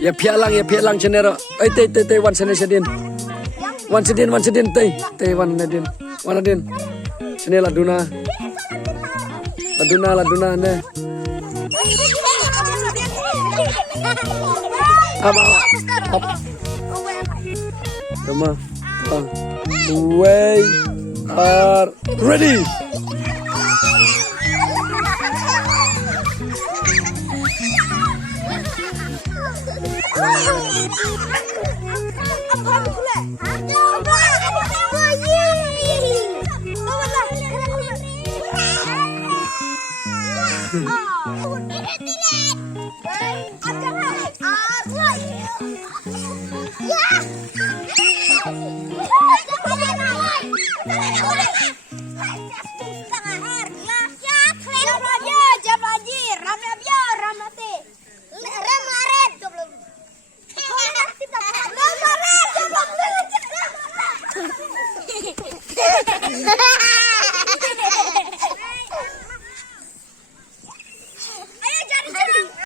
Ya pialang cenero. Teh wan sedin. Wan sedin teh wan adin. Sini laduna ne. Apa? Come on. We are ready. Ha ha ha!